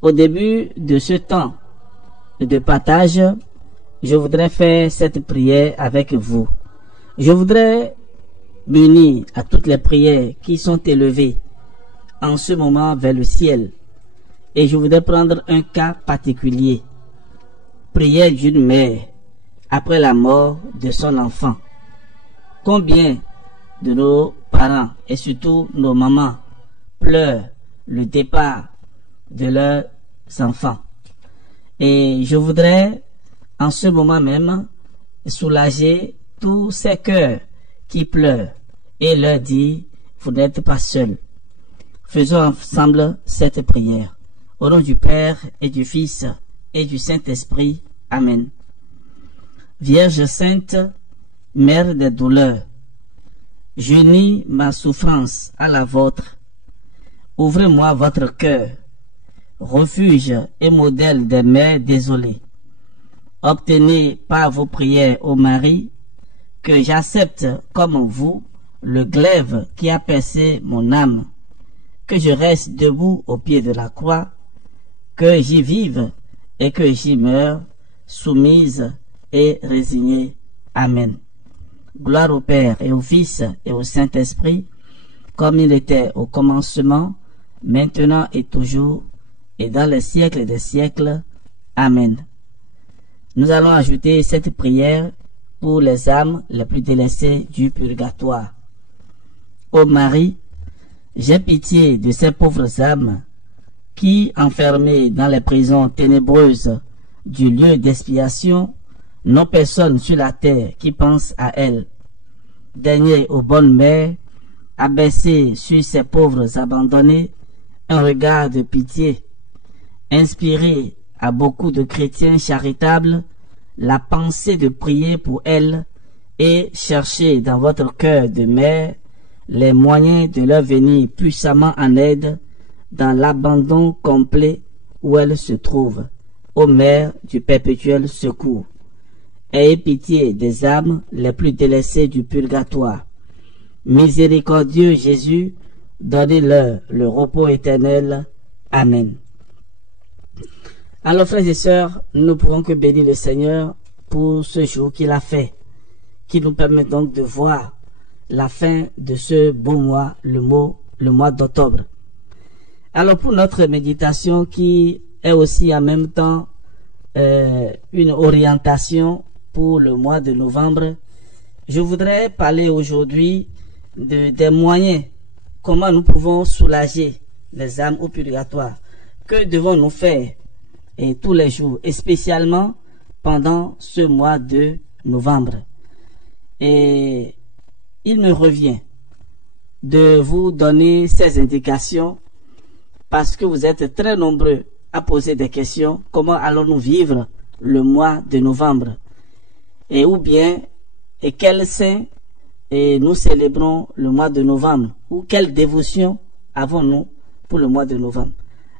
Au début de ce temps de partage, je voudrais faire cette prière avec vous. Je voudrais m'unir à toutes les prières qui sont élevées en ce moment vers le ciel. Et je voudrais prendre un cas particulier. Prière d'une mère après la mort de son enfant. Combien de nos parents et surtout nos mamans pleurent le départ de leurs enfants. Et je voudrais en ce moment même soulager tous ces cœurs qui pleurent et leur dire, vous n'êtes pas seuls. Faisons ensemble cette prière. Au nom du Père et du Fils et du Saint-Esprit. Amen. Vierge Sainte, Mère des douleurs, j'unis ma souffrance à la vôtre. Ouvrez-moi votre cœur, refuge et modèle des mères désolées. Obtenez par vos prières, ô Marie, que j'accepte comme vous le glaive qui a percé mon âme, que je reste debout au pied de la croix, que j'y vive et que j'y meure, soumise et résignée. Amen. Gloire au Père et au Fils et au Saint-Esprit, comme il était au commencement, maintenant et toujours, et dans les siècles des siècles. Amen. Nous allons ajouter cette prière pour les âmes les plus délaissées du purgatoire. Ô Marie, j'ai pitié de ces pauvres âmes qui, enfermées dans les prisons ténébreuses du lieu d'expiation, n'ont personne sur la terre qui pense à elles. Daignez, ô bonne mère, abaisser sur ces pauvres abandonnés un regard de pitié. Inspirez à beaucoup de chrétiens charitables la pensée de prier pour elles et cherchez dans votre cœur de mère les moyens de leur venir puissamment en aide dans l'abandon complet où elles se trouvent. Ô Mère du perpétuel secours, ayez pitié des âmes les plus délaissées du purgatoire. Miséricordieux Jésus, donnez-leur le repos éternel. Amen. Alors frères et sœurs, nous ne pouvons que bénir le Seigneur pour ce jour qu'il a fait, qui nous permet donc de voir la fin de ce beau mois, le mois d'octobre. Alors pour notre méditation qui est aussi en même temps une orientation pour le mois de novembre, je voudrais parler aujourd'hui des moyens, comment nous pouvons soulager les âmes au purgatoire. Que devons-nous faire et tous les jours, et spécialement pendant ce mois de novembre. Et il me revient de vous donner ces indications parce que vous êtes très nombreux à poser des questions. Comment allons-nous vivre le mois de novembre? Et ou bien, et quel saint et nous célébrons le mois de novembre? Ou quelle dévotion avons-nous pour le mois de novembre?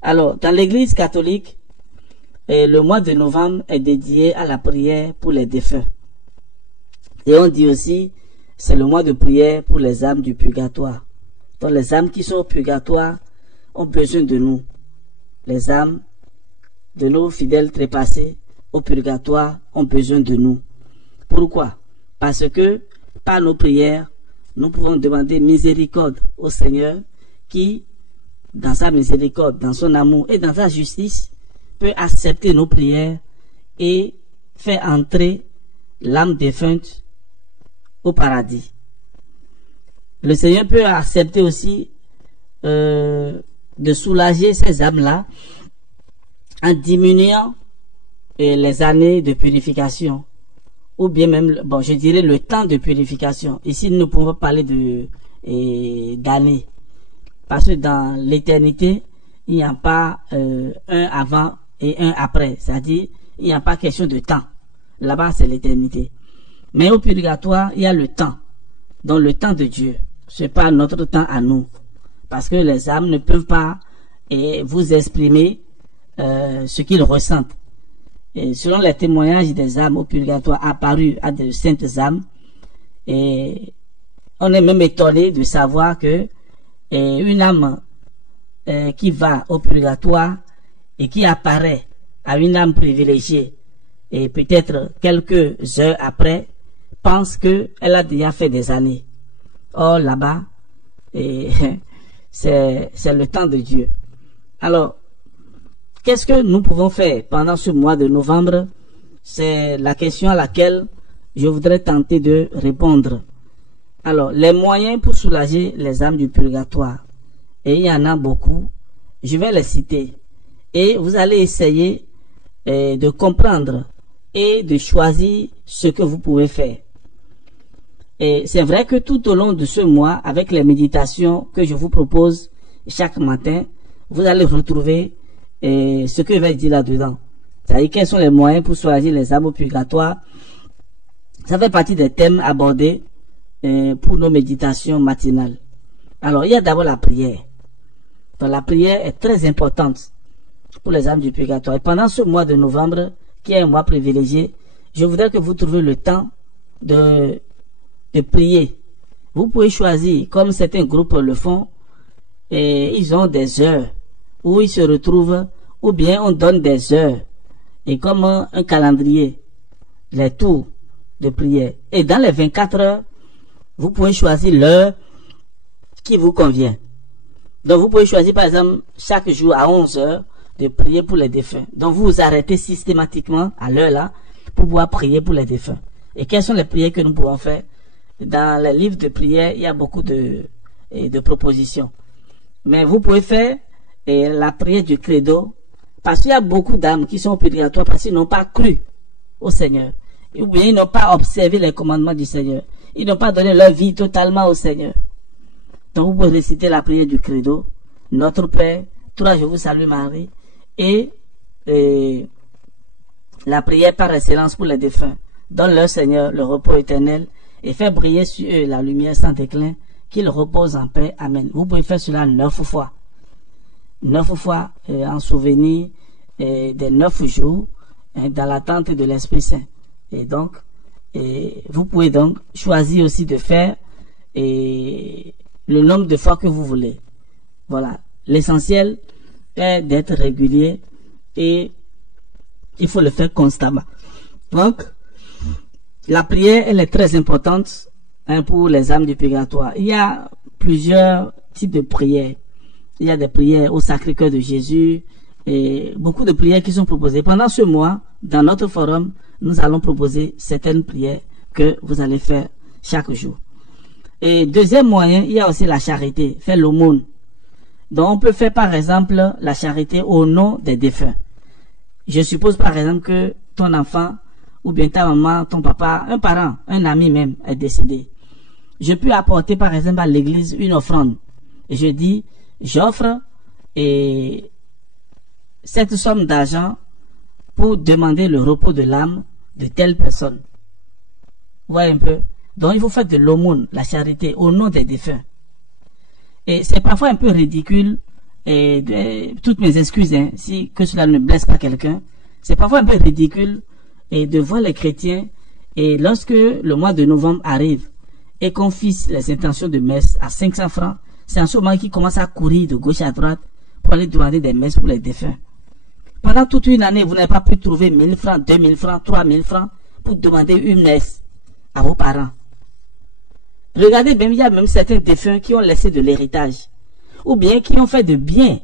Alors, dans l'Église catholique, le mois de novembre est dédié à la prière pour les défunts. Et on dit aussi, c'est le mois de prière pour les âmes du purgatoire. Donc les âmes qui sont au purgatoire ont besoin de nous. Les âmes de nos fidèles trépassés au purgatoire ont besoin de nous. Pourquoi? Parce que par nos prières, nous pouvons demander miséricorde au Seigneur qui, dans sa miséricorde, dans son amour et dans sa justice, peut accepter nos prières et faire entrer l'âme défunte au paradis. Le Seigneur peut accepter aussi de soulager ces âmes-là en diminuant les années de purification, ou bien même, bon, je dirais le temps de purification. Ici, nous ne pouvons pas parler d'années, parce que dans l'éternité, il n'y a pas un avant et un après, c'est-à-dire il n'y a pas question de temps. Là-bas, c'est l'éternité. Mais au purgatoire, il y a le temps, donc le temps de Dieu. C'est pas notre temps à nous, parce que les âmes ne peuvent pas vous exprimer ce qu'ils ressentent. Et selon les témoignages des âmes au purgatoire apparus à de saintes âmes, et on est même étonné de savoir que une âme qui va au purgatoire et qui apparaît à une âme privilégiée et peut-être quelques heures après, pense qu'elle a déjà fait des années. Or là-bas, c'est le temps de Dieu. Alors, qu'est-ce que nous pouvons faire pendant ce mois de novembre? C'est la question à laquelle je voudrais tenter de répondre. Alors, les moyens pour soulager les âmes du purgatoire. Et il y en a beaucoup. Je vais les citer. Et vous allez essayer de comprendre et de choisir ce que vous pouvez faire. Et c'est vrai que tout au long de ce mois, avec les méditations que je vous propose chaque matin, vous allez retrouver ce que je vais dire là-dedans. C'est-à-dire quels sont les moyens pour soulager les âmes au purgatoire. Ça fait partie des thèmes abordés pour nos méditations matinales. Alors, il y a d'abord la prière. Donc, la prière est très importante pour les âmes du purgatoire. Et pendant ce mois de novembre, qui est un mois privilégié, je voudrais que vous trouviez le temps de prier. Vous pouvez choisir, comme certains groupes le font, et ils ont des heures où ils se retrouvent, ou bien on donne des heures, et comme un calendrier, les tours de prière. Et dans les 24 heures, vous pouvez choisir l'heure qui vous convient. Donc vous pouvez choisir par exemple chaque jour à 11 heures de prier pour les défunts. Donc vous vous arrêtez systématiquement à l'heure là pour pouvoir prier pour les défunts. Et quelles sont les prières que nous pouvons faire? Dans les livres de prière, il y a beaucoup de propositions. Mais vous pouvez faire la prière du credo, parce qu'il y a beaucoup d'âmes qui sont au purgatoire parce qu'ils n'ont pas cru au Seigneur. Ou bien ils n'ont pas observé les commandements du Seigneur. Ils n'ont pas donné leur vie totalement au Seigneur. Donc vous pouvez réciter la prière du credo. Notre Père, toi je vous salue Marie. Et la prière par excellence pour les défunts. Donne leur Seigneur le repos éternel et fait briller sur eux la lumière sans déclin, qu'ils reposent en paix. Amen. Vous pouvez faire cela 9 fois. 9 fois en souvenir des 9 jours dans l'attente de l'Esprit Saint. Et donc, vous pouvez donc choisir aussi de faire le nombre de fois que vous voulez. Voilà. L'essentiel est d'être régulier et il faut le faire constamment. Donc, la prière, elle est très importante pour les âmes du purgatoire. Il y a plusieurs types de prières. Il y a des prières au Sacré-Cœur de Jésus et beaucoup de prières qui sont proposées. Pendant ce mois, dans notre forum, nous allons proposer certaines prières que vous allez faire chaque jour. Et deuxième moyen, il y a aussi la charité, faire l'aumône. Donc on peut faire par exemple la charité au nom des défunts. Je suppose par exemple que ton enfant ou bien ta maman, ton papa, un parent, un ami même est décédé. Je peux apporter par exemple à l'église une offrande. Et je dis, j'offre cette somme d'argent pour demander le repos de l'âme de telle personne. Vous voyez un peu? Donc il faut faire de l'aumône, la charité, au nom des défunts. Et c'est parfois un peu ridicule, et toutes mes excuses, si que cela ne blesse pas quelqu'un, c'est parfois un peu ridicule de voir les chrétiens, et lorsque le mois de novembre arrive, et qu'on fixe les intentions de messe à 500 francs, c'est en ce moment qu'ils commencent à courir de gauche à droite pour aller demander des messes pour les défunts. Pendant toute une année, vous n'avez pas pu trouver 1000 francs, 2000 francs, 3000 francs pour demander une messe à vos parents. Regardez bien, il y a même certains défunts qui ont laissé de l'héritage, ou bien qui ont fait de bien,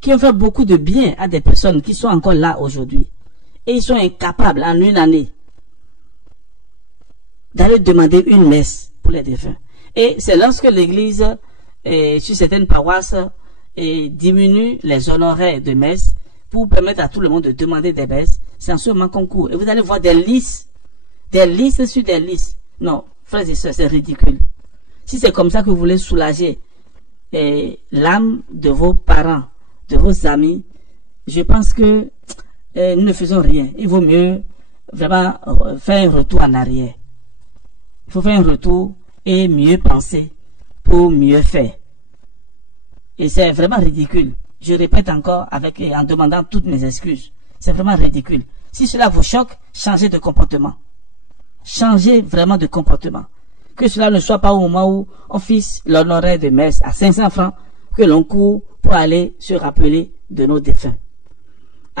qui ont fait beaucoup de bien à des personnes qui sont encore là aujourd'hui. Et ils sont incapables en une année d'aller demander une messe pour les défunts. Et c'est lorsque l'église, sur certaines paroisses, diminue les honoraires de messe pour permettre à tout le monde de demander des messes, c'est en ce moment qu'on court. Et vous allez voir des listes sur des listes. Non, frères et sœurs, c'est ridicule. Si c'est comme ça que vous voulez soulager l'âme de vos parents, de vos amis, je pense que nous ne faisons rien. Il vaut mieux vraiment faire un retour en arrière. Il faut faire un retour et mieux penser pour mieux faire. Et c'est vraiment ridicule. Je répète encore en demandant toutes mes excuses. C'est vraiment ridicule. Si cela vous choque, changez de comportement. Changez vraiment de comportement. Que cela ne soit pas au moment où on fixe l'honoraire de messe à 500 francs que l'on court pour aller se rappeler de nos défunts.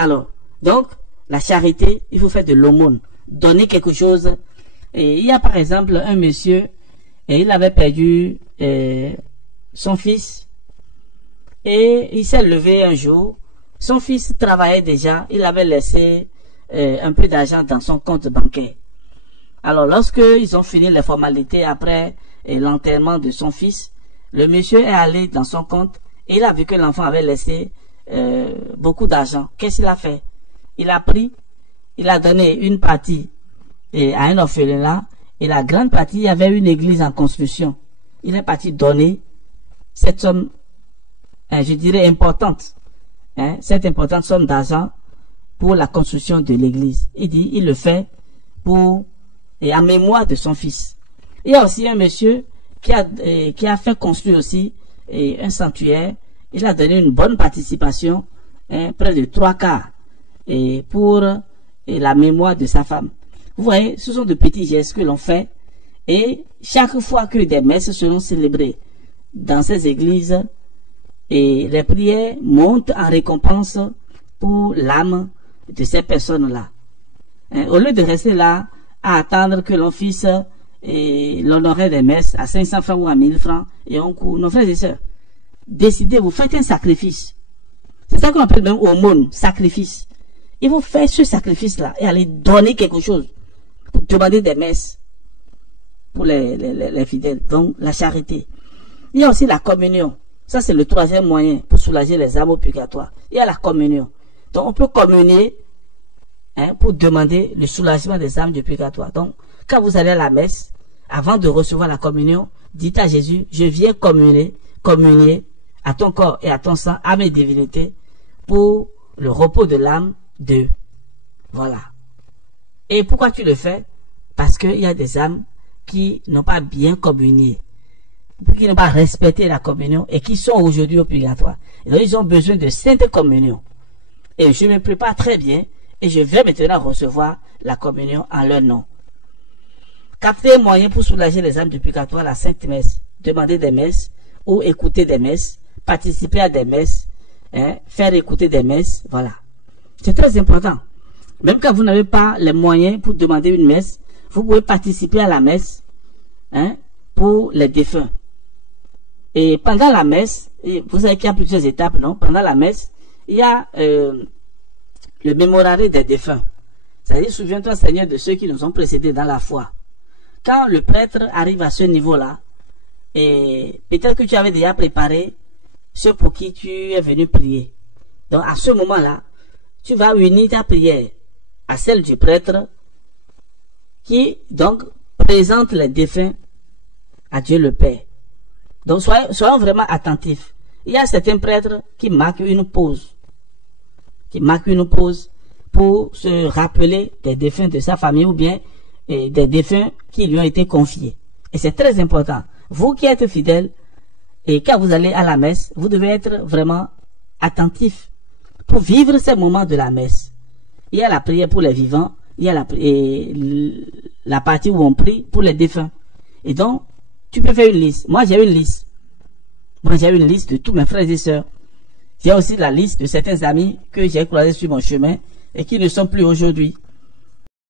Alors, donc, la charité, il faut faire de l'aumône, donner quelque chose. Et il y a par exemple un monsieur, et il avait perdu son fils, et il s'est levé un jour. Son fils travaillait déjà, il avait laissé un peu d'argent dans son compte bancaire. Alors, lorsque ils ont fini les formalités après l'enterrement de son fils, le monsieur est allé dans son compte et il a vu que l'enfant avait laissé beaucoup d'argent. Qu'est-ce qu'il a fait? Il a pris, il a donné une partie à un orphelinat et la grande partie, il y avait une église en construction. Il est parti donner cette somme, je dirais importante, cette importante somme d'argent pour la construction de l'église. Il dit, il le fait pour et en mémoire de son fils. Il y a aussi un monsieur qui a fait construire aussi un sanctuaire. Il a donné une bonne participation, près de 3/4, pour la mémoire de sa femme. Vous voyez, ce sont de petits gestes que l'on fait, et chaque fois que des messes seront célébrées dans ces églises, et les prières montent en récompense pour l'âme de ces personnes-là. Au lieu de rester là, à attendre que l'on fisse l'honoraire des messes à 500 francs ou à 1000 francs et on court. Nos frères et sœurs, décidez, vous faites un sacrifice. C'est ça qu'on appelle même aumône, sacrifice. Il faut faire ce sacrifice-là et aller donner quelque chose pour demander des messes pour les fidèles. Donc, la charité. Il y a aussi la communion. Ça, c'est le troisième moyen pour soulager les âmes au purgatoire. Il y a la communion. Donc, on peut communier pour demander le soulagement des âmes du purgatoire. Donc, quand vous allez à la messe, avant de recevoir la communion, dites à Jésus, je viens communier à ton corps et à ton sang, à mes divinités, pour le repos de l'âme de... Voilà. Et pourquoi tu le fais? Parce qu'il y a des âmes qui n'ont pas bien communié, qui n'ont pas respecté la communion et qui sont aujourd'hui au purgatoire. Et donc, ils ont besoin de sainte communion. Et je me prépare très bien et je vais maintenant recevoir la communion en leur nom. Quatrième moyen pour soulager les âmes du purgatoire, la sainte messe. Demander des messes ou écouter des messes, participer à des messes, faire écouter des messes, voilà. C'est très important. Même quand vous n'avez pas les moyens pour demander une messe, vous pouvez participer à la messe pour les défunts. Et pendant la messe, vous savez qu'il y a plusieurs étapes, non? Pendant la messe, il y a le mémorare des défunts. C'est-à-dire, souviens-toi, Seigneur, de ceux qui nous ont précédés dans la foi. Quand le prêtre arrive à ce niveau-là, et peut-être que tu avais déjà préparé ceux pour qui tu es venu prier. Donc, à ce moment-là, tu vas unir ta prière à celle du prêtre qui, donc, présente les défunts à Dieu le Père. Donc, soyons vraiment attentifs. Il y a certains prêtres qui marquent une pause. Pour se rappeler des défunts de sa famille ou bien des défunts qui lui ont été confiés. Et c'est très important. Vous qui êtes fidèles, et quand vous allez à la messe, vous devez être vraiment attentif pour vivre ces moments de la messe. Il y a la prière pour les vivants, il y a la partie où on prie pour les défunts. Et donc, tu peux faire une liste. Moi, j'ai une liste. Une liste de tous mes frères et sœurs. J'ai aussi la liste de certains amis que j'ai croisés sur mon chemin et qui ne sont plus aujourd'hui.